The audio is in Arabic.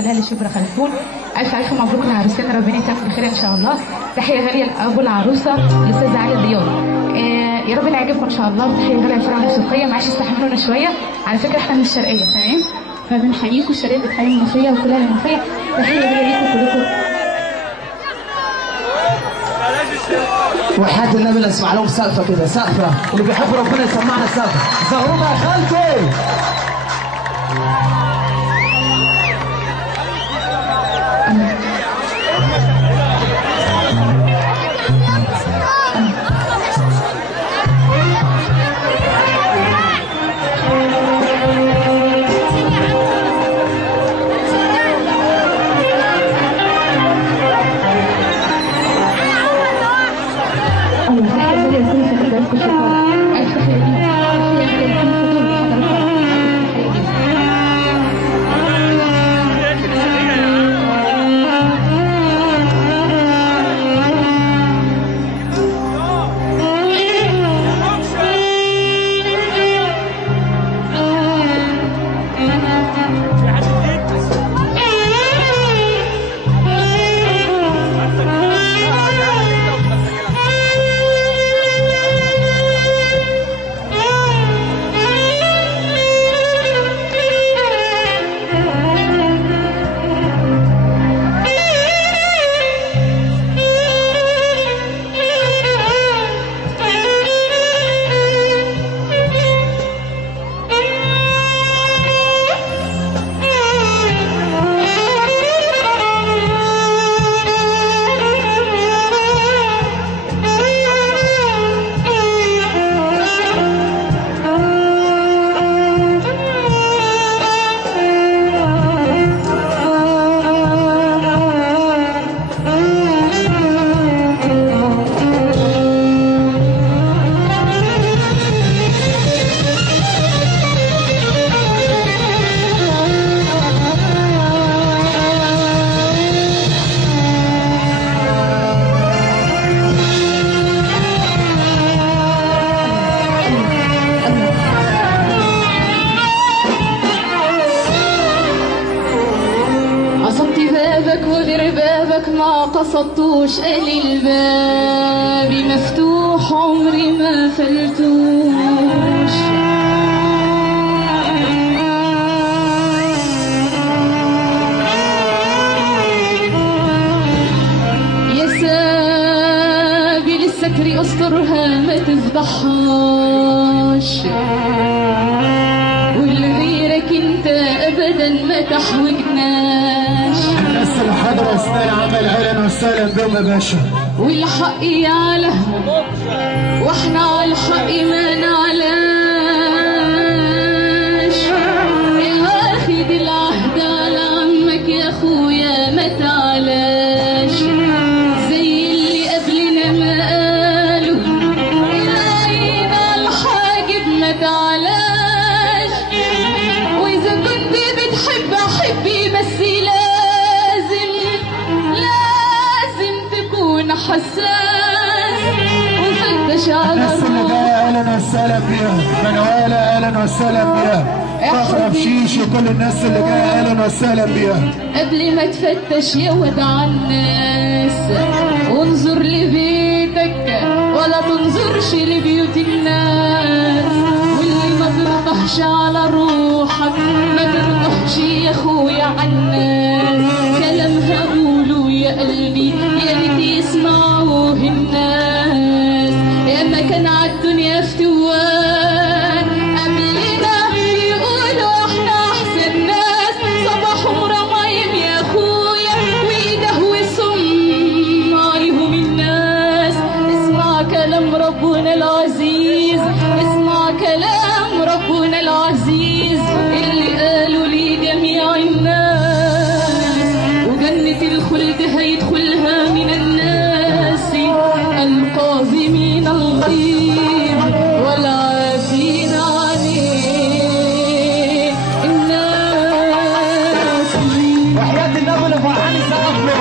اهل شبرا خلفون. الف مبروك لعروسنا، ربنا يتم بخير ان شاء الله. تحيه غاليه لابو العروسه الاستاذ علي ضياء. يا رب يعجبكم ان شاء الله. تحيه غاليه للفرقه الموسيقيه، معلش استحملونا شويه، على فكره احنا من الشرقيه تمام، فبنحييكم. الشرقيه بتحيي المنوفيه وكلها المنوفيه. تحيه غاليه ليكم كلكم. وحياة النبي نسمع لهم سقفه كده، سقفه اللي بيحب ربنا يسمعنا سقفه. زغرومه يا خالتي. بابك ما قصدتوش، قال الباب مفتوح عمري ما فلتوش. يا سابي للسكر استرها ما تفضحهاش، والغيرك انت ابدا ما تحوجناش. الناس اللي حاضره اثناء العمل اهلا وسهلا بهم يا باشا. والحق يعلى واحنا على الحق ما نعلاش. يا واخد العهد على عمك يا اخويا ما تعلاش، زي اللي قبلنا ما قالوا إلينا الحاجب ما تعلاش. واذا كنت بتحب حبي بس لازم تكون حساس وفتش على الناس اللي جايه اهلا وسهلا بيها. منوالة اهلا وسهلا بيها. فخرة بشيش وكل الناس اللي جايه اهلا وسهلا بيها. قبل ما تفتش يا ودع الناس، وانظر لبيتك ولا تنظرش لبيوت الناس. واللي ما ترضحش على روحك ما ترضحش يا اخويا عالناس. كلام هقوله يا قلبي يا ريت يسمعوه الناس. يا ما كان عالدنيا فتوان قبلنا يقولوا احنا احسن ناس. صباحهم رمايم يا اخويا وايده وسم عليهم الناس. اسمع كلام ربنا العزيز، اسمع كلام ربنا العزيز اللي قالوا لي جميع الناس. وجنة الخلد هيدخلها من الناس القاذمين الغيظ والعافين عن الناس. وحياة النبي اللي فرحان يسقف له.